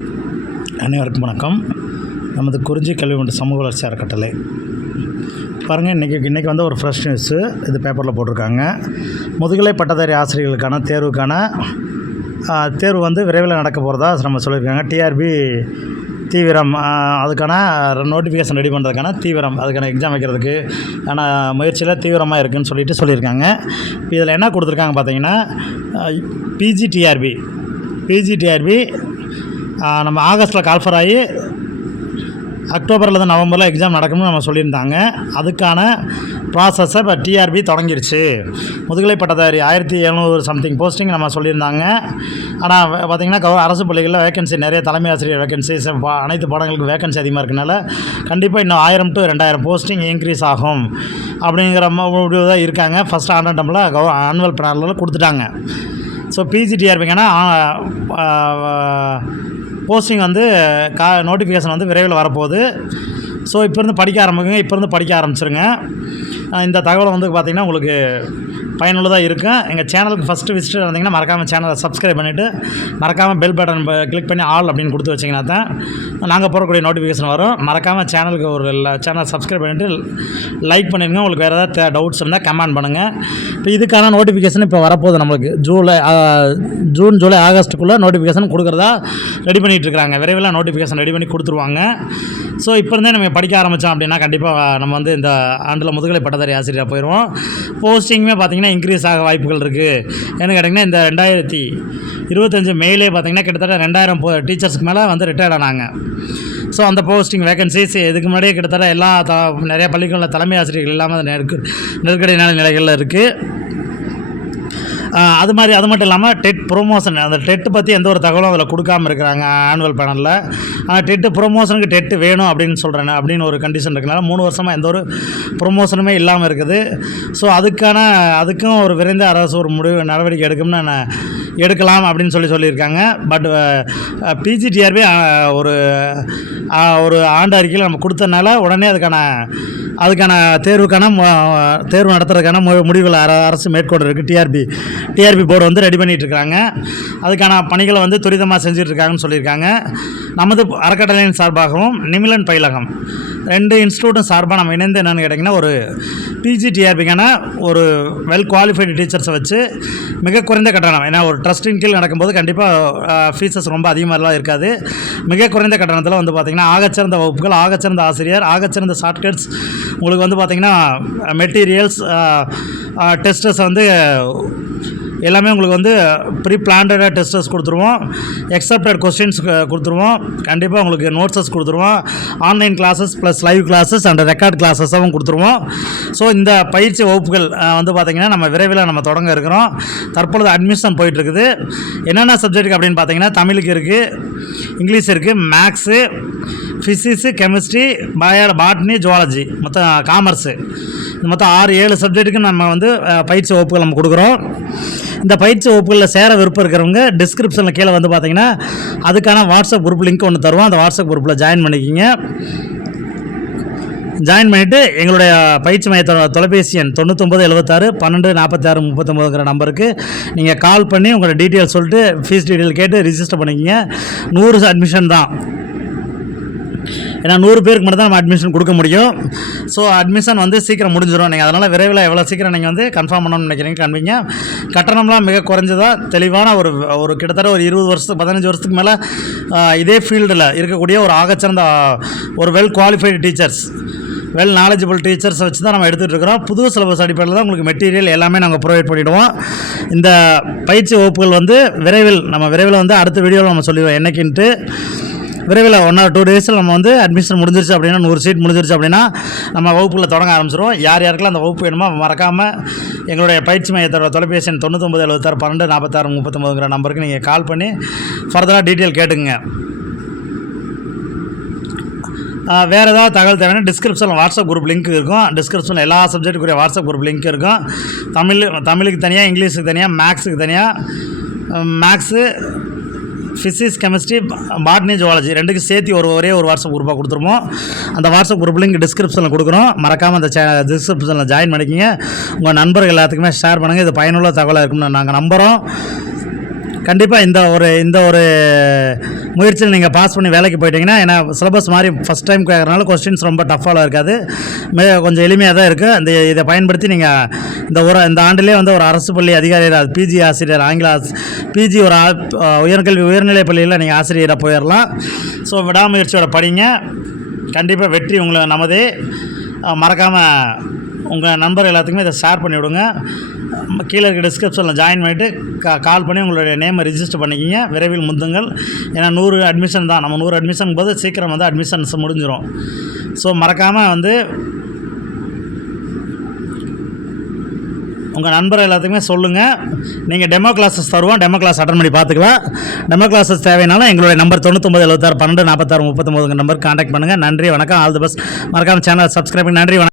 அனைவருக்கும் வணக்கம். நமது குறிஞ்சி கல்வி மற்றும் சமூக வளர்ச்சி அறக்கட்டளை பாருங்கள், இன்றைக்கி வந்து ஒரு ஃப்ரெஷ் நியூஸு இது பேப்பரில் போட்டிருக்காங்க. முதுகலை பட்டதாரி ஆசிரியர்களுக்கான தேர்வு வந்து விரைவில் நடக்க போகிறதா நம்ம சொல்லியிருக்காங்க. டிஆர்பி தீவிரம், அதுக்கான நோட்டிஃபிகேஷன் ரெடி பண்ணுறதுக்கான தீவிரம், அதுக்கான எக்ஸாம் வைக்கிறதுக்கு ஆனால் முயற்சியில் தீவிரமாக இருக்குதுன்னு சொல்லியிருக்காங்க. இப்போ இதில் என்ன கொடுத்துருக்காங்க பார்த்தீங்கன்னா, பிஜிடிஆர்பி நம்ம ஆகஸ்ட்டில் கால்ஃபர் ஆகி அக்டோபரில் நவம்பரில் எக்ஸாம் நடக்கும்னு நம்ம சொல்லியிருந்தாங்க. அதுக்கான ப்ராசஸை இப்போ டிஆர்பி தொடங்கிருச்சு. முதுகலை பட்டதாரி 1700 சம்திங் போஸ்டிங் நம்ம சொல்லியிருந்தாங்க. ஆனால் பார்த்திங்கன்னா அரசு பள்ளிகளில் வேகன்சி நிறைய, தலைமை ஆசிரியர் வேகன்சிஸ் அனைத்து பாடங்களுக்கு வேகன்சி அதிகமாக இருக்கனால கண்டிப்பாக இன்னும் 1000 to 2000 போஸ்டிங் இன்க்ரீஸ் ஆகும் அப்படிங்கிற முடிவு தான் இருக்காங்க. ஃபஸ்ட் ஆண்டமில் ஆனுவல் பிளானில் கொடுத்துட்டாங்க. ஸோ பிஜிடிஆர்பிங்கன்னா போஸ்டிங் வந்து நோட்டிஃபிகேஷன் வந்து விரைவில் வரப்போகுது. ஸோ இப்போருந்து படிக்க ஆரம்பிச்சிருங்க. இந்த தகவலை வந்து பார்த்திங்கன்னா உங்களுக்கு பயனுள்ளதாக இருக்கும். எங்கள் சேனலுக்கு ஃபஸ்ட்டு விசிட்டர் இருந்தீங்கன்னா மறக்காமல் சேனலை சப்ஸ்கிரைப் பண்ணிவிட்டு மறக்காமல் பெல் பட்டன் கிளிக் பண்ணி ஆல் அப்படின்னு கொடுத்து வச்சிங்கன்னா தான் நாங்கள் போடக்கூடிய நோட்டிஃபிகேஷன் வரும். மறக்காமல் சேனலுக்கு ஒரு சேனலை சப்ஸ்கிரைப் பண்ணிவிட்டு லைக் பண்ணிடுங்க. உங்களுக்கு வேறு ஏதாவது டவுட்ஸ் இருந்தால் கமெண்ட் பண்ணுங்கள். இப்போ இதுக்கான நோட்டிஃபிகேஷன் இப்போ வரப்போகுது. நம்மளுக்கு ஜூன் ஜூலை ஆகஸ்ட்டுக்குள்ளே நோட்டிஃபிகேஷன் கொடுக்குறதா ரெடி பண்ணிகிட்ருக்காங்க. விரைவில் நோட்டிஃபிகேஷன் ரெடி பண்ணி கொடுத்துருவாங்க. ஸோ இப்போ இருந்தே நம்ம படிக்க ஆரம்பித்தோம் அப்படின்னா கண்டிப்பாக நம்ம வந்து இந்த ஆண்டில் முதுகலை பட்டதாரி ஆசிரியராக போயிடுவோம். போஸ்டிங்குமே பார்த்திங்கன்னா இன்க்ரீஸ் ஆக வாய்ப்புகள் இருக்குது. ஏன்னு கேட்டிங்கன்னா இந்த 2025 மேலே பார்த்திங்கன்னா கிட்டத்தட்ட 2000 டீச்சர்ஸ்க்கு மேலே வந்து ரிட்டையர்ட் ஆனாங்க. ஸோ அந்த போஸ்டிங் வேகன்சிஸ் இதுக்கு முன்னாடியே கிட்டத்தட்ட நிறைய பள்ளிகளில் தலைமை ஆசிரியர்கள் இல்லாமல் நெருக்கடியான நிலைகளில் இருக்குது. அது மட்டும் இல்லாமல் டெட் ப்ரொமோஷன், அந்த டெட்டு பற்றி எந்த ஒரு தகவலும் அதில் கொடுக்காமல் இருக்கிறாங்க ஆனுவல் பேனலில். ஆனால் டெட்டு ப்ரொமோஷனுக்கு டெட்டு வேணும் அப்படின்னு ஒரு கண்டிஷன் இருக்கனால 3 வருஷமாக எந்த ஒரு ப்ரொமோஷனுமே இல்லாமல் இருக்குது. ஸோ அதுக்கும் ஒரு விரைந்த அரசு ஒரு நடவடிக்கை எடுக்கலாம் அப்படின்னு சொல்லியிருக்காங்க. பட் பிஜிடிஆர்பி ஒரு ஆண்டு அறிக்கையில் நம்ம கொடுத்தனால உடனே அதுக்கான தேர்வு நடத்துறதுக்கான முடிவுகள் அரசு மேற்கொண்டு இருக்குது. டிஆர்பி போர்டு வந்து ரெடி பண்ணிகிட்ருக்காங்க. அதுக்கான பணிகளை வந்து துரிதமாக செஞ்சிட்ருக்காங்கன்னு சொல்லியிருக்காங்க. நமது அறக்கட்டளையின் சார்பாகவும் நிமிலன் பயிலகம் 2 இன்ஸ்டியூட்டும் சார்பாக நம்ம இணைந்து என்னென்னு கேட்டிங்கன்னா ஒரு பிஜிடிஆர்பிக்கான ஒரு வெல் குவாலிஃபைடு டீச்சர்ஸை வச்சு மிக குறைந்த கட்டணம், ஏன்னா ஒரு ட்ரஸ்டின் கீழ் நடக்கும்போது கண்டிப்பாக ஃபீஸஸ் ரொம்ப அதிகமாகலாம் இருக்காது. மிக குறைந்த கட்டணத்தில் வந்து பார்த்திங்கன்னா ஆகச்சிறந்த வகுப்புகள், ஆகச்சிறந்த ஆசிரியர், ஆகச்சிறந்த ஷார்ட்கட்ஸ், உங்களுக்கு வந்து பார்த்திங்கன்னா மெட்டீரியல்ஸ், டெஸ்டர்ஸ் வந்து எல்லாமே உங்களுக்கு வந்து ப்ரீ பிளான்டாக டெஸ்டர்ஸ் கொடுத்துருவோம். எக்ஸப்டட் கொஸ்டின்ஸ் கொடுத்துருவோம். கண்டிப்பாக உங்களுக்கு நோட்ஸஸ் கொடுத்துருவோம். Online classes plus live classes and record கிளாஸஸாகவும் கொடுத்துருவோம். ஸோ இந்த பயிற்சி வகுப்புகள் வந்து பார்த்திங்கன்னா நம்ம விரைவில் நம்ம தொடங்க இருக்கிறோம். தற்பொழுது அட்மிஷன் போயிட்டுருக்குது. என்னென்ன சப்ஜெக்ட்டுக்கு அப்படின்னு பார்த்திங்கன்னா தமிழுக்கு இருக்குது, இங்கிலீஷ் இருக்குது, maths, physics, chemistry, botany, zoology, மொத்தம் காமர்ஸு, மொத்தம் 6-7 சப்ஜெக்ட்டுக்கு நம்ம வந்து பயிற்சி வகுப்புகள் நம்ம கொடுக்குறோம். இந்த பயிற்சி வகுப்புகளில் சேர விருப்பம் இருக்கிறவங்க டிஸ்கிரிப்ஷனில் கீழே வந்து பார்த்திங்கன்னா அதுக்கான வாட்ஸ்அப் குரூப் லிங்க் ஒன்று தருவோம். அந்த வாட்ஸ்அப் குரூப்பில் ஜாயின் பண்ணிக்கிங்க. ஜாயின் பண்ணிவிட்டு எங்களுடைய பயிற்சி மையத்தோட தொலைபேசி எண் 9976 12 46 39 நம்பருக்கு நீங்கள் கால் பண்ணி உங்களோட டீட்டெயில் சொல்லிட்டு ஃபீஸ் டீட்டெயில் கேட்டு ரிஜிஸ்டர் பண்ணிக்கிங்க. 100 அட்மிஷன் தான். ஏன்னா 100 பேருக்கு மட்டும் தான் நம்ம அட்மிஷன் கொடுக்க முடியும். ஸோ அட்மிஷன் வந்து சீக்கிரம் முடிஞ்சிடும். நீங்கள் அதனால் விரைவில் எவ்வளோ சீக்கிரம் நீங்கள் வந்து கன்ஃபார்ம் பண்ணணும்னு நினைக்கிறீங்க காண்பீங்க. கட்டணம்லாம் மிக குறைஞ்சதாக தெளிவான ஒரு கிட்டத்தட்ட ஒரு 15 வருஷத்துக்கு மேலே இதே ஃபீல்டில் இருக்கக்கூடிய ஒரு ஆகச்சிறந்த ஒரு well qualified teachers, well knowledgeable டீச்சர்ஸை வச்சு தான் நம்ம எடுத்துகிட்டு இருக்கிறோம். புது சிலபஸ் அடிப்படையில் தான் உங்களுக்கு மெட்டீரியல் எல்லாமே நாங்கள் ப்ரொவைட் பண்ணிவிடுவோம். இந்த பயிற்சி வகுப்புகள் வந்து விரைவில் வந்து அடுத்த வீடியோவில் நம்ம சொல்லிடுவோம் என்னைக்குன்ட்டு. விரைவில் 1 or 2 டேஸில் நம்ம வந்து அட்மிஷன் முடிஞ்சிருச்சு அப்படின்னா 100 சீட் முடிஞ்சிருச்சு அப்படின்னா நம்ம வகுப்புகளை தொடங்க ஆரம்பிச்சிடுவோம். யாருக்கெல்லாம் அந்த வகுப்பு வேணுமோ மறக்காமல் எங்களுடைய பயிற்சி மையத்தோட தொலைபேசி எண் 9976 12 46 39 நம்பருக்கு நீங்கள் கால் பண்ணி ஃபர்தராக டீட்டெயில் கேட்டுங்க. வேறு ஏதாவது தகவல் தேவைன்னா டிஸ்கிரிப்ஷனில் வாட்ஸ்அப் குரூப் லிங்க் இருக்கும். டிஸ்கிரிப்ஷனில் எல்லா சப்ஜெக்ட்டுக்குரிய வாட்ஸ்அப் குரூப் லிங்க் இருக்கும். தமிழுக்கு தனியாக, இங்கிலீஷுக்கு தனியாக, மேக்ஸுக்கு தனியாக, maths, physics, chemistry, botany, zoology 2க்கும் சேர்த்து ஒரே ஒரு வாட்ஸ்அப் குரூப்பாக கொடுத்துருவோம். அந்த வாட்ஸ்அப் குரூப் லிங்க் டிஸ்கிரிப்ஷனில் கொடுக்குறோம். மறக்காமல் அந்த டிஸ்கிரிப்ஷனில் ஜாயின் பண்ணிக்கிங்க. உங்கள் நண்பர்கள் எல்லாத்துக்குமே ஷேர் பண்ணுங்கள். இது பயனுள்ள தகவலாக இருக்கும்னு நாங்கள் நம்புகிறோம். கண்டிப்பாக இந்த ஒரு முயற்சியில் நீங்கள் பாஸ் பண்ணி வேலைக்கு போயிட்டீங்கன்னா, ஏன்னா சிலபஸ் மாதிரி ஃபஸ்ட் டைம் கேட்குறனால கொஸ்டின்ஸ் ரொம்ப டஃப்பாக இருக்காது, கொஞ்சம் எளிமையாக தான் இருக்குது. இதை பயன்படுத்தி நீங்கள் இந்த ஆண்டிலே வந்து ஒரு அரசு பள்ளி அதிகாரியாக பிஜி ஆசிரியர் பிஜி ஒரு உயர்நிலை பள்ளியில் நீங்கள் ஆசிரியராக போயிடலாம். ஸோ விடாமுயற்சியோட படிங்க, கண்டிப்பாக வெற்றி உங்களை நமதே. மறக்காமல் உங்கள் நண்பர் எல்லாத்துக்குமே இதை ஷேர் பண்ணி விடுங்க. கீழே இருக்க டிஸ்கிரிப்ஷனில் ஜாயின் பண்ணிவிட்டு கால் பண்ணி உங்களுடைய நேமை ரிஜிஸ்டர் பண்ணிக்கிங்க. விரைவில் முந்துங்கள். ஏன்னா 100 அட்மிஷன் தான். நம்ம 100 அட்மிஷன் போது சீக்கிரம் வந்து அட்மிஷன்ஸ் முடிஞ்சிடும். ஸோ மறக்காமல் வந்து உங்கள் நண்பர் எல்லாத்துக்குமே சொல்லுங்கள். நீங்கள் டெமோ கிளாஸஸ் தருவோம், டெமோ கிளாஸ் அட்டன் பண்ணி பார்த்துக்கலாம். டெமோ கிளாஸஸ் தேவைனாலும் எங்களுடைய நம்பர் 99 76 12 46 39 நம்பர் கான்டாக்ட் பண்ணுங்கள். நன்றி, வணக்கம், ஆல் தி பெஸ்ட். மறக்காமல் சேனல் சப்ஸ்கிரைப் பண்ணி நன்றி, வணக்கம்.